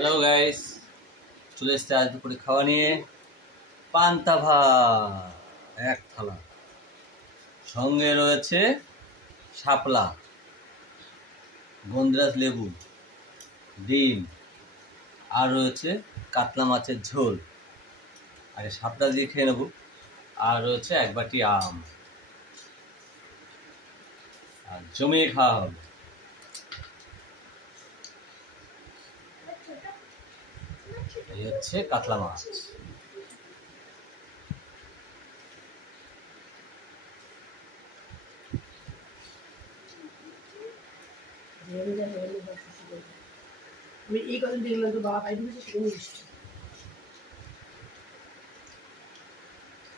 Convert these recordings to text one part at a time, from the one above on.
Hello guys, চলে এসছে আজ দুপুরে খাওয়া নিয়ে পান্তা ভাত এক থালা, সঙ্গে রয়েছে শাপলা, গন্ধরাজ লেবু, ডিম, আর রয়েছে কাতলা মাছের ঝোল। আগে শাপলা দিয়ে খেয়ে নেব। আর রয়েছে এক বাটি আম, আর জমিয়ে খাওয়া হবে। এই হচ্ছে কাতলা মাছ। আমি এই কদিন দেখলাম তো বাবা পাই দিয়েছে সেটা মিষ্টি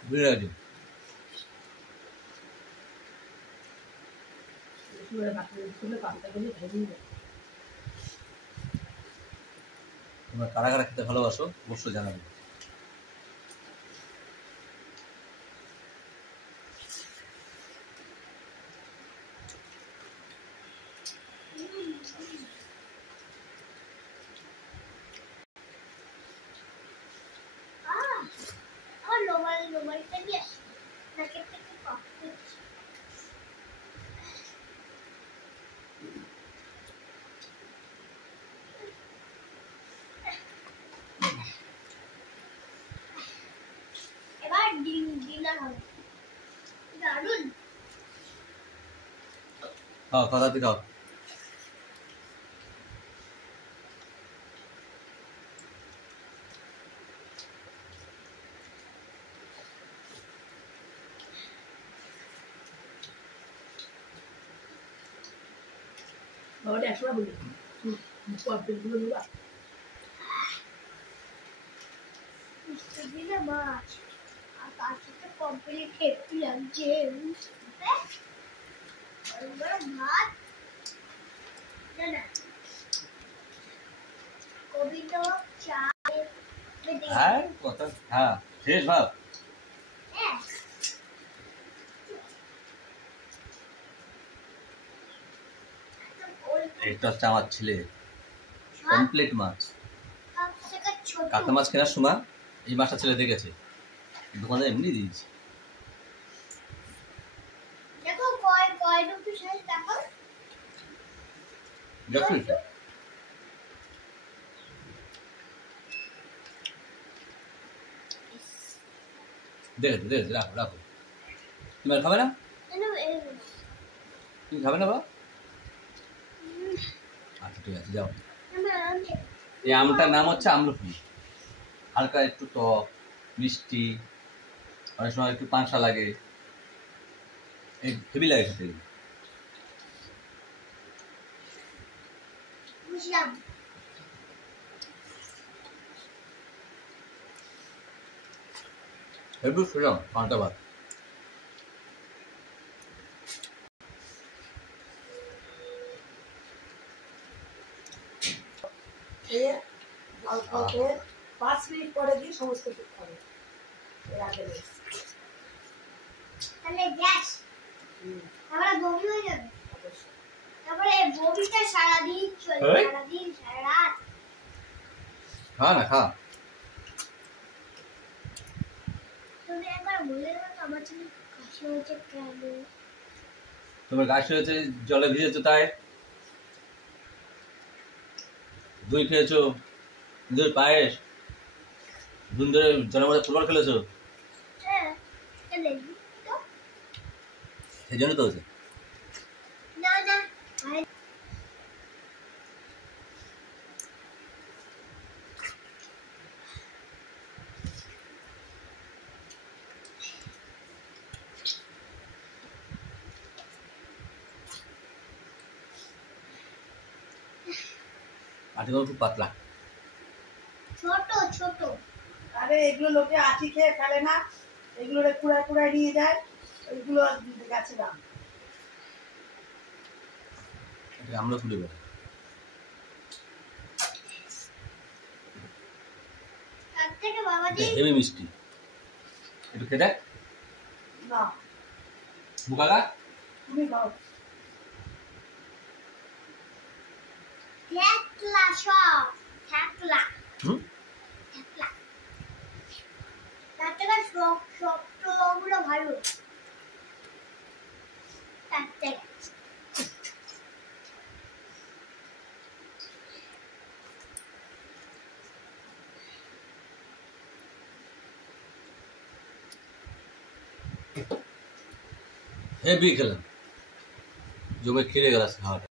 বিরাজি তোমরা কারা কারা খেতে ভালোবাসো অবশ্যই জানাবে। খাও খাও তাতে খাও। বাবাটা একশোবার বলি পদ্মগুলো নেবা মাছ আর তার সাথে কমপ্লিট খেতে লাগছে ভাত কবি তো চা হ্যাঁ কথা, হ্যাঁ শেষ ভাব। এটা হচ্ছে আমার ছেলে কমপ্লিট মাছ। কাতলা মাছ কেনার সময় এই মাছটা ছেলে দেখেছে, দোকানে এমনি দিয়েছে। দেখো কয় কয় রুপি সাইজ দেখো দেখো দেখেছো দেখেছো, রাখো রাখো। তুমি আর খাবে না? তুমি খাবে না বা? আচ্ছা ঠিক আছে, যাও। এই আমটার নাম হচ্ছে আমলকি। হালকা একটু টক মিষ্টি, অনেক সময় একটু পাঁচা লাগে, এই হেভি লাগে খেতে। বুঝলাম হেভি খেলাম পান্তা ভাত। খেয়ে অল্প 5 মিনিট পরে দিয়ে সমস্ত কিছু খাবে তাহলে গ্যাস তারপরে বমি হয়ে যাবে। তারপরে বমিটা সারাদিন চলবে, সারাদিন সারা রাত। খা না খা। তুমি একবার বলে দাও তো আমার ছেলে কাশি হয়েছে কেন? তোমার কাশি হয়েছে, জলে ভিজেছো তাই। দই খেয়েছো, দই পায়েস, দুদিন ধরে জলের মধ্যে ফুটবল খেলেছো, হ্যাঁ তাহলে তো সেই জন্য তো হয়েছে। না না আটিগুলো খুব পাতলা, ছোট ছোট। আরে এগুলো লোকে আটি খেয়ে ফেলে না, এগুলো কুড়ায় কুড়ায় নিয়ে যায়, ওইগুলো গাছে দাম। আমরা ফুলে বেড়ে তার থেকে বাবাজি হেভি মিষ্টি। একটু খেয়ে দেখ না বুকালা। তুমি খাও। ঠেকলা সব ঠেকলা হুম তার থেকে শক্ত গুলো ভালো তার থেকে हेवी खेला जो मैं खेलेगा खाওয়াটা